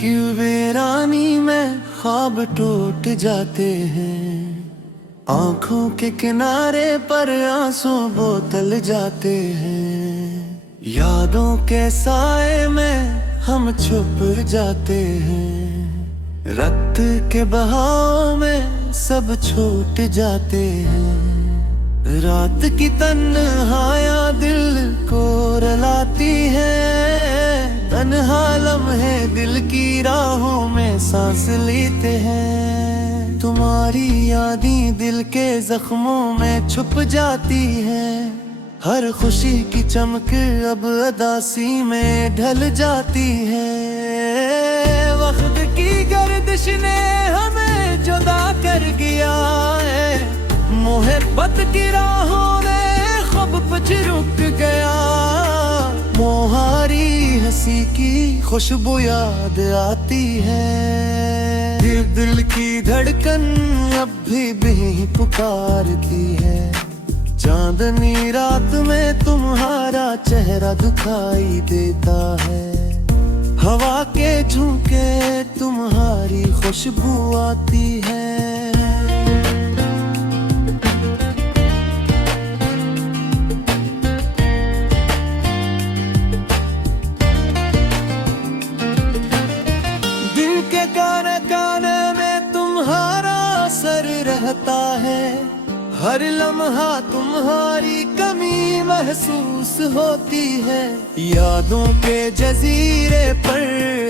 की वीरानी में ख्वाब टूट जाते हैं, आंखों के किनारे पर आंसू बोतल जाते हैं। यादों के साए में हम छुप जाते हैं, रक्त के बहाव में सब छूट जाते हैं। रात की तन्हाइयाँ दिल को रुलाती है, तन्हा लम्हे दिल की राहों में सांस लेते हैं। तुम्हारी यादें दिल के जख्मों में छुप जाती है, हर खुशी की चमक अब अदासी में ढल जाती है। वक्त की गर्दिश ने हमें जुदा कर गया है, मोहब्बत की राहों ने ख्वाब कुछ रुक गया। मोहारी हंसी की खुशबू याद आती है, दिल की धड़कन अब भी पुकारती है। चांदनी रात में तुम्हारा चेहरा दिखाई देता है, हवा के झोंके तुम्हारी खुशबू आती है। दिल के गाने गाने में तुम्हारा असर रहता है, हर लम्हा तुम्हारी कमी महसूस होती है। यादों के जजीरे पर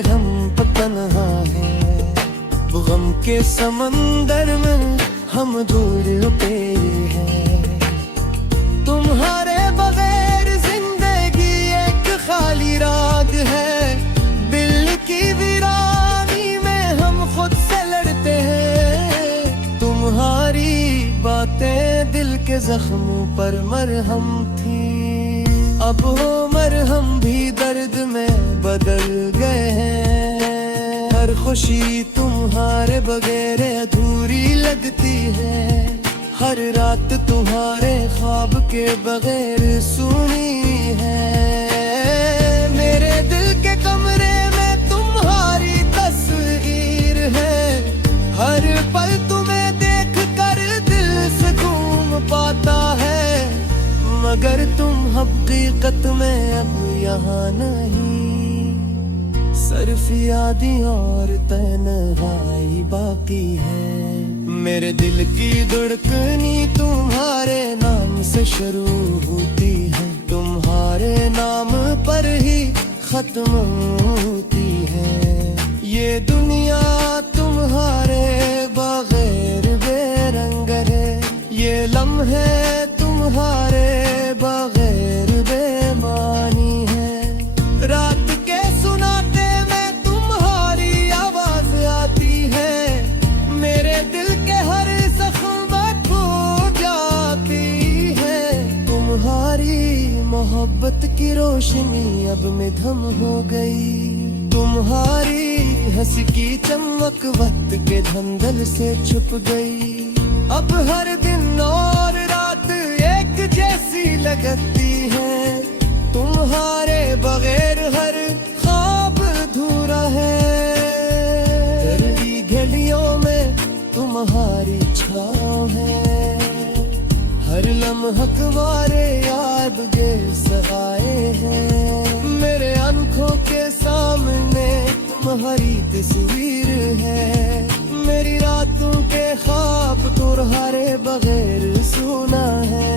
हम तन्हा हैं, गम के समंदर में हम दूर पे हैं। तुम्हारे बगैर जिंदगी एक खाली रात है, दिल की वीरानी में हम खुद से लड़ते हैं। तुम्हारी बातें दिल के जख्मों पर मरहम थी, अब वो मरहम भी दर्द में बदल गए हैं। हर खुशी तुम्हारे बगैर अधूरी लगती है, हर रात तुम्हारे ख्वाब के बगैर सुनी है। मेरे दिल के कमरे में तुम्हारी तस्वीर है, हर पल तुम्हें देख कर दिल सुकून पाता है। मगर तुम हकीकत में अब यहाँ नहीं, सिर्फ यादें और तन्हाई बाकी है। मेरे दिल की धड़कनी तुम्हारे नाम से शुरू होती है, तुम्हारे नाम पर ही खत्म होती है। ये दुनिया तुम्हारे बगैर बेरंग है, ये लम्हे तुम्हारे बगैर बेमानी है। रात के सुनाते में तुम्हारी आवाज आती है, मेरे दिल के हर जख्म खो जाती है। तुम्हारी मोहब्बत की रोशनी अब में धम हो गई, तुम्हारी हंसी की चमक वक्त के धंधल से छुप गई। अब हर दिन और रात एक जैसी लगती है, तुम्हारे बगैर हर ख्वाब अधूरा है। तेरी गलियों में तुम्हारी छाँव है, हर लम्हा तुम्हारे याद के सहारे हैं। मेरे आंखों के सामने तुम्हारी तस्वीर है, मेरी रातों के ख्वाब तुम्हारे बगैर सुना है।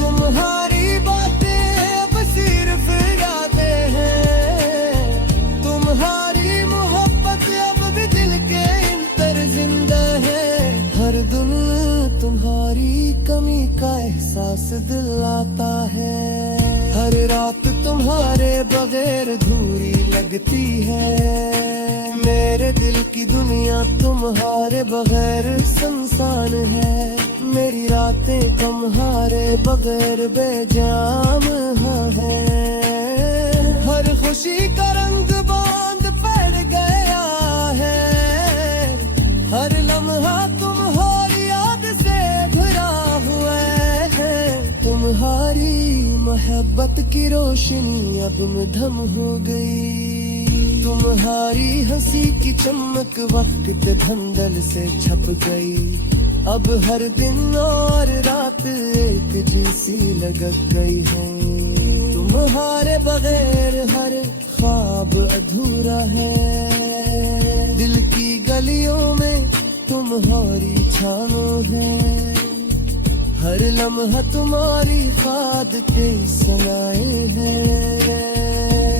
तुम्हारी बातें अब सिर्फ यादें हैं, तुम्हारी मोहब्बत अब भी दिल के अंदर जिंदा है। हर दिन तुम्हारी कमी का एहसास दिलाता है, हर रात तुम्हारे बगैर अधूरी लगती है। मेरे दिल की दुनिया तुम्हारे बगैर सुनसान है, मेरी रातें तुम्हारे बगैर बेजाम है। हर खुशी का रंग बांध पड़ गया है, हर लम्हा तुम्हारी याद से भरा हुआ है। तुम्हारी मोहब्बत की रोशनी अब में धम हो गई, तुम्हारी हंसी की चमक वक्त के धंधल से छप गई। अब हर दिन और रात एक जैसी लगक गई है। तुम्हारे बगैर हर ख्वाब अधूरा है। दिल की गलियों में तुम्हारी छाँव है। हर लम्हा तुम्हारी खाद के सनाए हैं।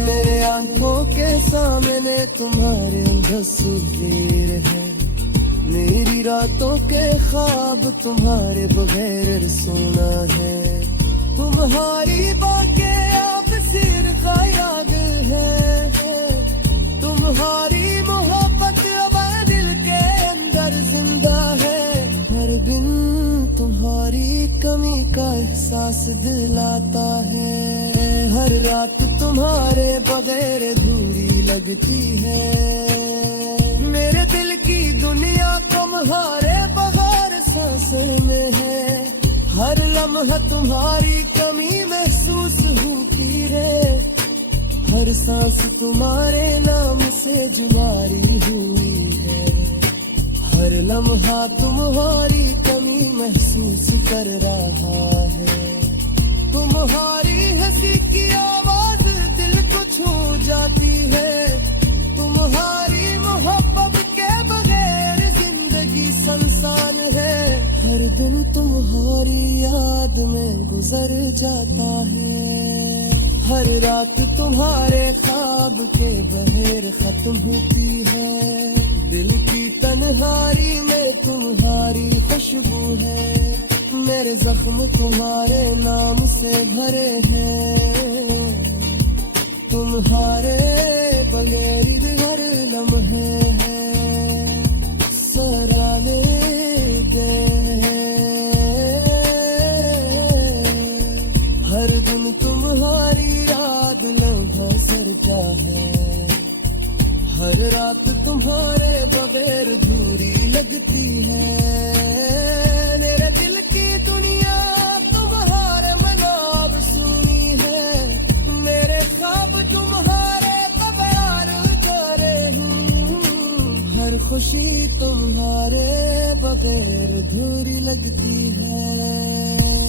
मेरे आंखों के सामने तुम्हारे तस्वीर है। मेरी रातों के ख्वाब तुम्हारे बगैर सोना है। तुम्हारी बातें आप सिर का याद है। तुम्हारी मोहब्बत अब दिल के अंदर जिंदा है। हर दिन तुम्हारी कमी का एहसास दिलाता है। हर रात तुम्हारे बगैर अधूरी लगती है। मेरे दिल की दुनिया तुम्हारे बगैर सांस में है। हर लम्हा तुम्हारी कमी महसूस होती रे। हर सांस तुम्हारे नाम से जुमारी हुई है। हर लम्हा तुम्हारी कमी महसूस कर रहा है। तुम्हारी हंसी की आवाज दिल को छू जाती है। तुम्हारी मोहब्बत के बगैर जिंदगी संसान है। हर दिन तुम्हारी याद में गुजर जाता है। हर रात तुम्हारे ख्वाब के बहेर खत्म होती है। दिल की तन्हाई में तुम्हारी खुशबू है। मेरे जख्म तुम्हारे नाम से भरे हैं। तुम्हारे बगैर हर लम्हे हैं सराहने दे। हर दिन तुम्हारी याद लम्हा सरता है। हर रात तुम्हारे बगैर दूरी लगती है। मेरे दिल की दुनिया तुम्हारे मनाब सुनी है। मेरे ख्वाब तुम्हारे बगैर उजारे हूँ। हर खुशी तुम्हारे बगैर अधूरी लगती है।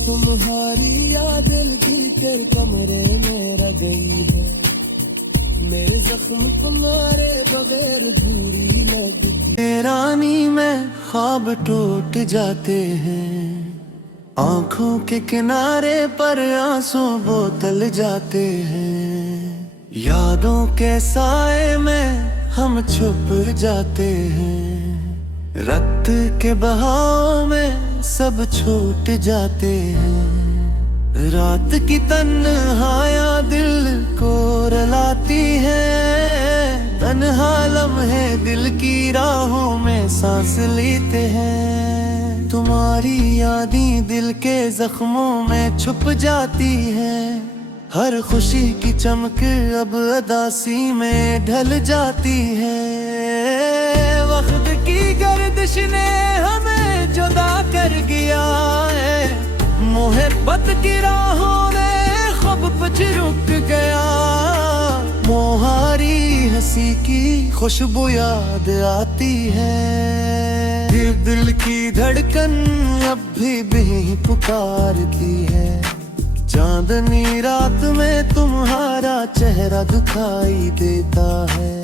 तुम्हारी याद दिल की कर कमरे में रह गई है। मेरे जख्म तुम्हारे बगैर दूरी लगती। रानी में ख्वाब टूट जाते हैं। आंखों के किनारे पर आंसू बोतल जाते हैं। यादों के साए में हम छुप जाते हैं। रक्त के बहाव में सब छूट जाते हैं। रात की तन्हाइयाँ दिल को रुलाती है। तन्हा लम्हे दिल की राहों में सांस लेते हैं। तुम्हारी यादें दिल के जख्मों में छुप जाती है। हर खुशी की चमक अब अदासी में ढल जाती है। वक्त की गर्दिश ने हमें जुदा कर गया है। मोहब्बत की राहों ने ख्वाब कुछ रुक गया। मोहारी हंसी की खुशबू याद आती है। दिल की धड़कन अब भी पुकारती है। चांदनी रात में तुम्हारा चेहरा दिखाई देता है।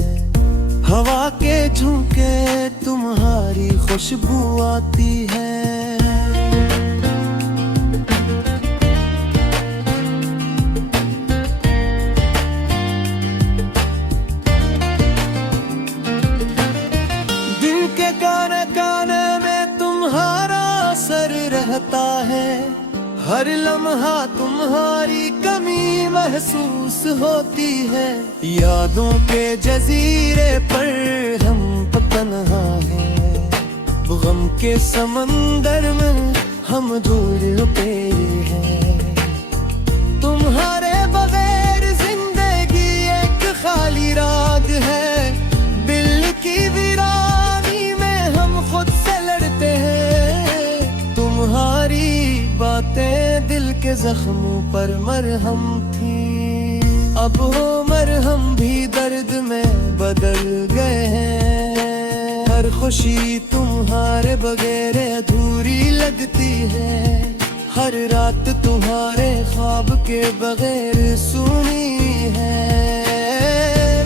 हवा के झोंके तुम्हारी खुशबू आती है। काने में तुम्हारा असर रहता है। हर लम्हा तुम्हारी कमी महसूस होती है। यादों के जजीरे पर हम तन्हा हैं। गम के समंदर में हम दूर रुके हैं। तुम्हारे बगैर जिंदगी एक खाली रात है। दिल की वीरानी में हम खुद से लड़ते हैं। तुम्हारी बातें दिल के जख्मों पर मरहम थी। अब वो मरहम भी दर्द में बदल गए हैं। हर खुशी तुम्हारे बगैर अधूरी लगती है, हर रात तुम्हारे ख्वाब के बगैर सुनी है।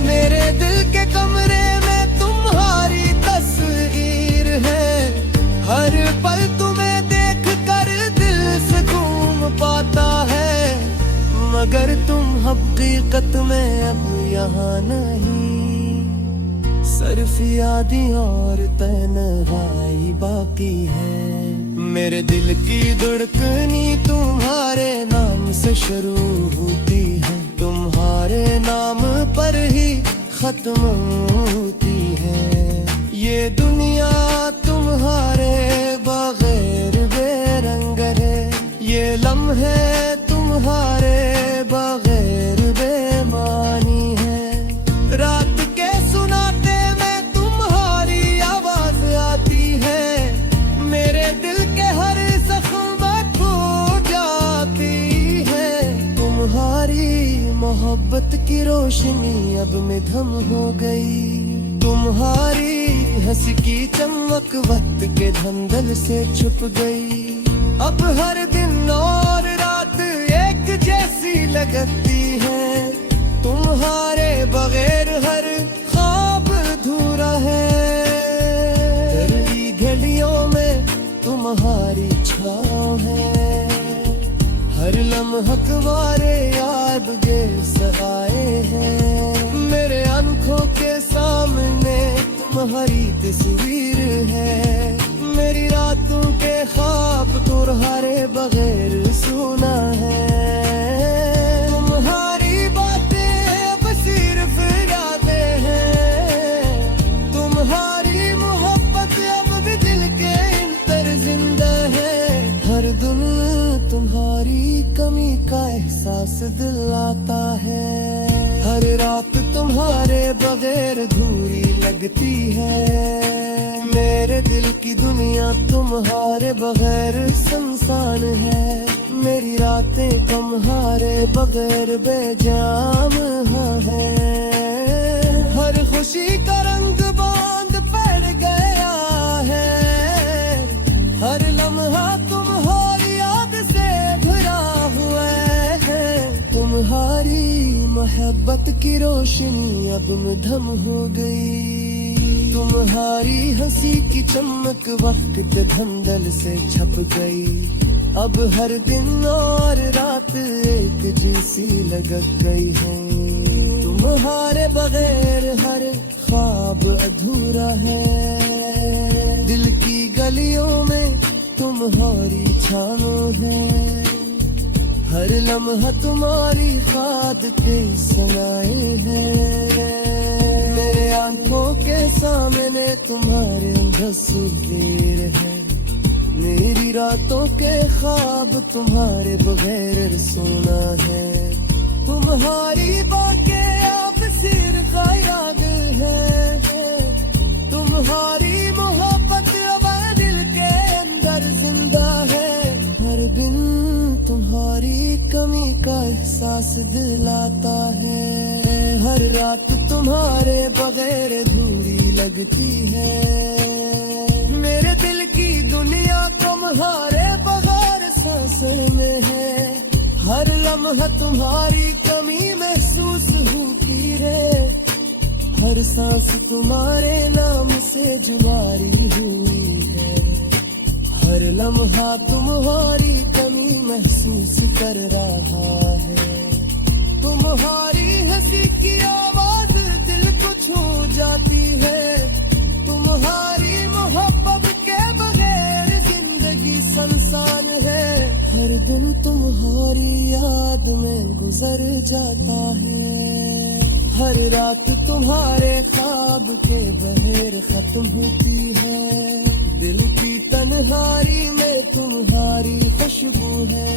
मेरे दिल के कमरे में तुम्हारी तस्वीर है, हर पल तुम्हें देख कर दिल सुकून पाता है। मगर तुम हकीकत में अब यहाँ नहीं, सिर्फ यादें और तन्हाई बाकी है। मेरे दिल की धड़कनी तुम्हारे नाम से शुरू होती है, तुम्हारे नाम पर ही खत्म होती है। ये दुनिया तुम्हारे बगैर बेरंग है, ये लम्हे तुम्हारे बगैर बेमानी है। रात के सुनाते में तुम्हारी आवाज आती है, मेरे दिल के हर जख्म खो जाती है। तुम्हारी मोहब्बत की रोशनी अब मध्यम हो गई, तुम्हारी हंसी की चमक वक्त के धंधल से छुप गई। अब हर दिन और रात एक जैसी लगती है, तुम्हारे बगैर हर ख्वाब अधूरा है। तेरी गलियों में तुम्हारी छाँव है, हर लम्हा तुम्हारे याद के सहारे हैं। मेरे आंखों के सामने तुम्हारी तस्वीर है, मेरी रातों के ख्वाब तुम्हारे बगैर सुना है। तुम्हारी बातें अब सिर्फ यादें हैं, तुम्हारी मोहब्बत अब भी दिल के अंदर जिंदा है। हर दिन तुम्हारी कमी का एहसास दिलाता है, हर रात तुम्हारे बगैर अधूरी लगती है। मेरे दिल की दुनिया तुम्हारे बगैर सुनसान है, मेरी रातें तुम्हारे बगैर बेजाम है। हर खुशी का रंग बांध पड़ गया है, हर लम्हा तुम्हारी याद से भरा हुआ है। तुम्हारी मोहब्बत की रोशनी अब मध्यम हो गई, तुम्हारी हंसी की चमक वक्त के धंधल से छप गई। अब हर दिन और रात एक जैसी लग गई है, तुम्हारे बगैर हर ख्वाब अधूरा है। दिल की गलियों में तुम्हारी छाँव है, हर लम्हा तुम्हारी याद के सनाए हैं। मेरे आंखों के सामने तुम्हारे तस्वीर है, मेरी रातों के ख्वाब तुम्हारे बगैर सोना है। तुम्हारी बातें आप सिर्फ याद है, तुम्हारी मोहब्बत अब दिल के अंदर जिंदा है। हर दिन तुम्हारी कमी का एहसास दिलाता है, हर रात तुम्हारे बगैर अधूरी लगती है। मेरे दिल की दुनिया तुम्हारे बगैर सांस में है, हर लम्हा तुम्हारी कमी महसूस होती है। हर सांस तुम्हारे नाम से जुबारी हुई है, हर लम्हा तुम्हारी कमी महसूस कर रहा है। तुम्हारी हंसी की आवाज दिल को छू जाती है, तुम्हारी मोहब्बत के बगैर जिंदगी सुनसान है। हर दिन तुम्हारी याद में गुजर जाता है, हर रात तुम्हारे ख्वाब के बहेर खत्म होती है। दिल की तन्हाई में तुम्हारी खुशबू है,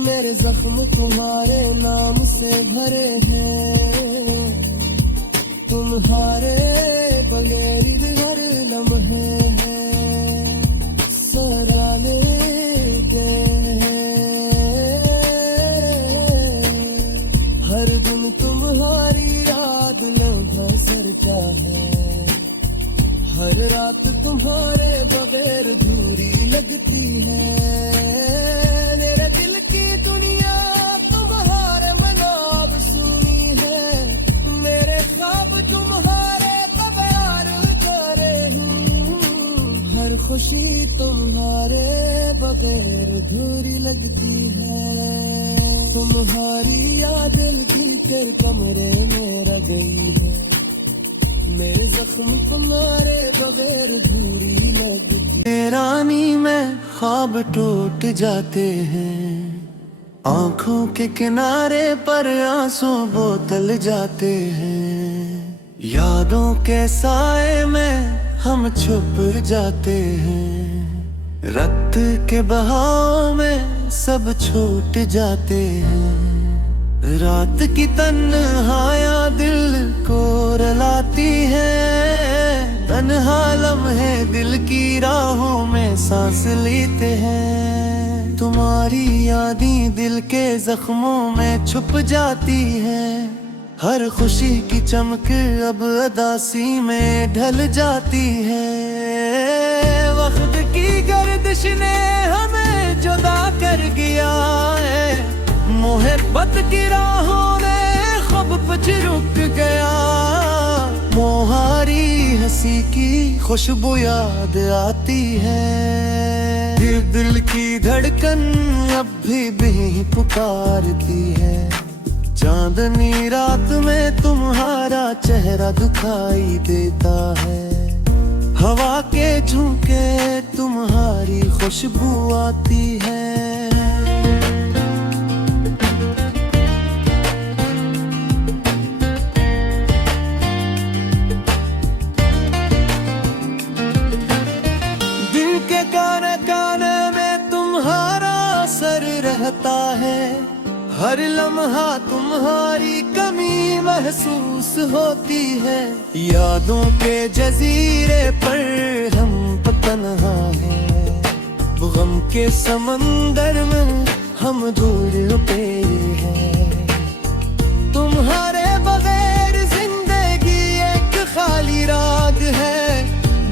मेरे जख्म तुम्हारे नाम से भरे हैं। तुम्हारे बगैर हर लम्हे हैं सराने दे, हर दिन तुम्हारी याद लम्हा सर तुम्हारे बगैर अधूरी लगती है। मेरे दिल की दुनिया तुम्हारे मनाब सुनी है। मेरे ख्वाब तुम्हारे बगैर करे हूँ। हर खुशी तुम्हारे बगैर अधूरी लगती है। तुम्हारी याद दिल की तेरे कमरे में रह गई है। मेरे जख्म तुम्हारे बगैर अधूरी लगती है। रानी में ख्वाब टूट जाते हैं। आंखों के किनारे पर आंसू बोतल जाते हैं। यादों के साए में हम छुप जाते हैं। रक्त के बहाव में सब छूट जाते हैं। रात की तन्हाइयाँ दिल को रुलाती है। तन्हा लम्हे दिल की राहों में सांस लेते हैं। तुम्हारी यादें दिल के जख्मों में छुप जाती है। हर खुशी की चमक अब उदासी में ढल जाती है। वक्त की गर्दिश ने हमें जुदा कर गया है। मोहब्बत की राहों ने ख्वाब कुछ रुक गया। मोहारी हंसी की खुशबू याद आती है। दिल की धड़कन अब भी पुकारती है। चांदनी रात में तुम्हारा चेहरा दिखाई देता है। हवा के झोंके तुम्हारी खुशबू आती है। दिल के काने काने में तुम्हारा असर रहता है। हर लम्हा तुम्हारी कमी महसूस होती है। यादों के जजीरे पर हम तन्हा हैं। गम के समंदर में हम दूर लुटे हैं। तुम्हारे बगैर जिंदगी एक खाली राग है।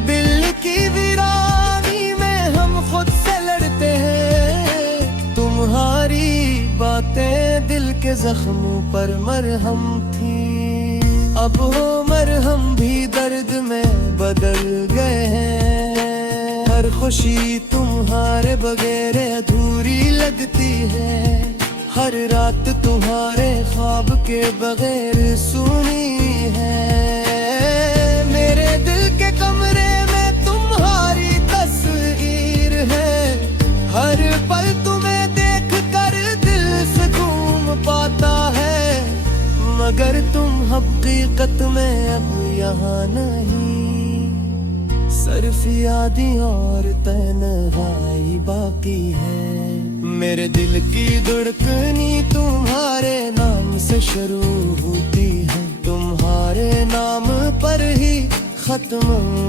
दिल की वीरानी में हम खुद से लड़ते हैं। तुम्हारी बातें दिल के जख्मों पर मरहम थी। अब वो मरहम भी दर्द में बदल गए हैं। हर खुशी तुम्हारे बगैर अधूरी लगती है। हर रात तुम्हारे ख्वाब के बगैर सुनी है। मेरे दिल के कमरे में तुम्हारी तस्वीर है। हर पल तुम्हें देख कर दिल सुकून पाता है। मगर तुम हकीकत में अब यहाँ नहीं। सिर्फ यादें और तन्हाई बाकी है। मेरे दिल की धड़कनी तुम्हारे नाम से शुरू होती है। तुम्हारे नाम पर ही खत्म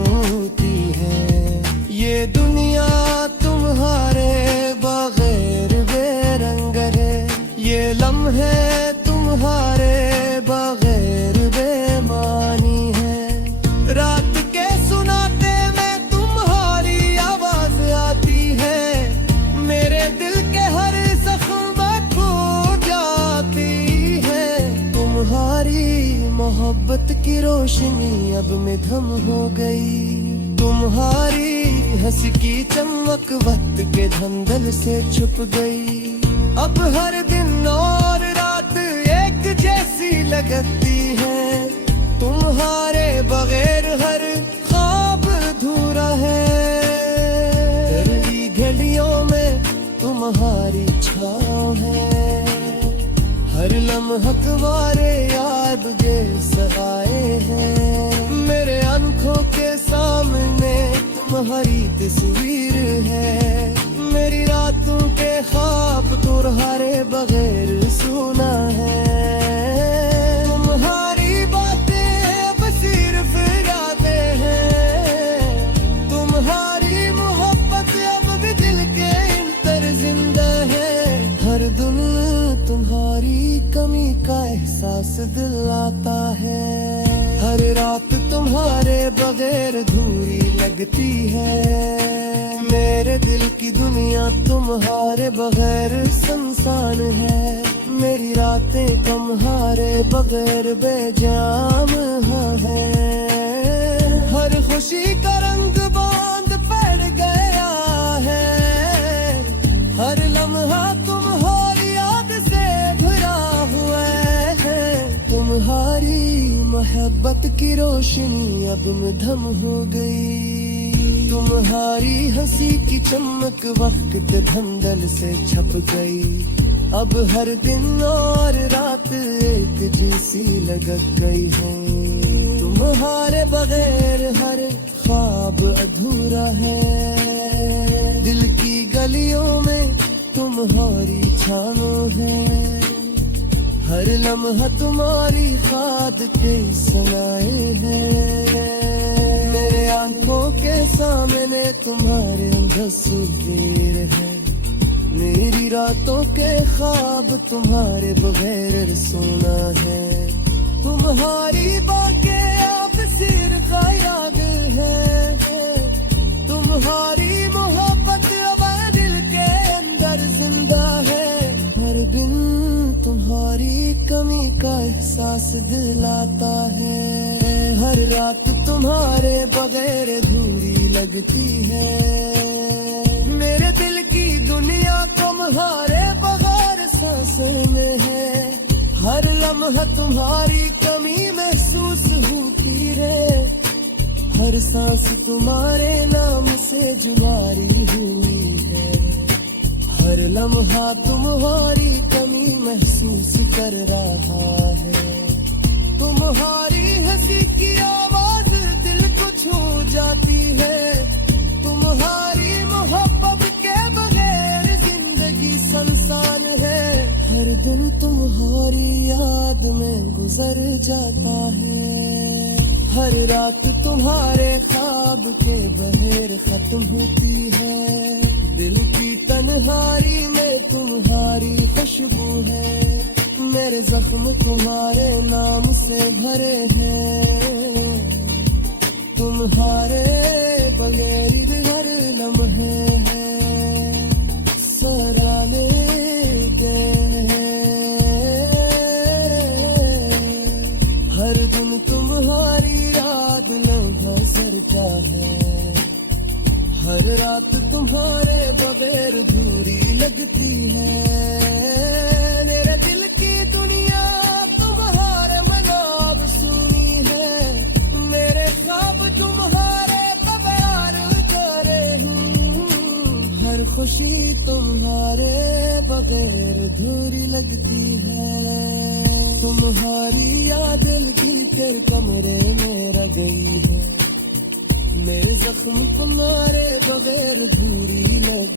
होती है। ये दुनिया तुम्हारे बगैर बेरंग है। ये लम्हे तुम्हारे बगैर बेमानी है। रात के सुनाते में तुम्हारी आवाज आती है। मेरे दिल के हर जख्म खो जाती है। तुम्हारी मोहब्बत की रोशनी अब मध्यम हो गई। तुम्हारी हंसी की चमक वक्त के धंधल से छुप गई। अब हर दिन और रात एक जैसी लगती है। तुम्हारे बगैर हर ख्वाब अधूरा है। तेरी गलियों में तुम्हारी छाँव है। हर लम्हा तुम्हारे याद के सहारे हैं। मेरे आंखों के सामने तुम्हारी तस्वीर है। मेरी रातों के ख्वाब तुम्हारे बगैर सुना है। तुम्हारी बातें अब सिर्फ यादें हैं। तुम्हारी मोहब्बत अब भी दिल के अंदर जिंदा है। हर दिन तुम्हारी कमी का एहसास दिलाता है। हर रात तुम्हारे बगैर अधूरी लगती है। मेरे दिल की दुनिया तुम्हारे बगैर सुनसान है। मेरी रातें तुम्हारे बगैर बेजाम है। हर खुशी का रंग बांध पड़ गया है। हर लम्हा तुम्हारी याद से भरा हुआ है। तुम्हारी मोहब्बत की रोशनी अब मधम हो गई। तुम्हारी हंसी की चमक वक्त धंधल से छप गई। अब हर दिन और रात एक जैसी लगक गई है। तुम्हारे बगैर हर ख्वाब अधूरा है। दिल की गलियों में तुम्हारी छाँव है। हर लम्हा तुम्हारी खाद के सनाए हैं। मेरे आंखों के सामने तुम्हारे तस्वीर है। मेरी रातों के ख्वाब तुम्हारे बगैर सोना है। तुम्हारी बातें आप सिर का याद है। तुम्हारी मोहब्बत अब दिल के अंदर जिंदा है। हर दिन तुम्हारी कमी का एहसास दिलाता है। हर रात तुम्हारे बगैर अधूरी लगती है। मेरे दिल की दुनिया तुम्हारे बगैर सांस में है। हर लम्हा तुम्हारी कमी महसूस होती है। हर सांस तुम्हारे नाम से जुबारी हुई है। हर लम्हा तुम्हारी कमी महसूस कर रहा है। तुम्हारी हंसी की आवाज दिल को छू जाती है। तुम्हारी मोहब्बत के बगैर जिंदगी सुनसान है। हर दिन तुम्हारी याद में गुजर जाता है। हर रात तुम्हारे ख्वाब के बहेर खत्म होती है। दिल की तन्हाई में तुम्हारी खुशबू है। मेरे जख्म तुम्हारे नाम से भरे हैं। तुम्हारे बगैर हर लम्हे हैं सराहने गए हैं। हर दिन तुम्हारी याद लम्हा सरता है। हर रात तुम्हारे बगैर दूरी लगती है। मेरे दिल की दुनिया तुम्हारे मनाब सुनी है। मेरे ख्वाब तुम्हारे बगैर करे हूँ। हर खुशी तुम्हारे बगैर अधूरी लगती है। तुम्हारी याद दिल की तेरे कमरे में रह गई है। मेरे जख्म तुम्हारे बगैर अधूरी लग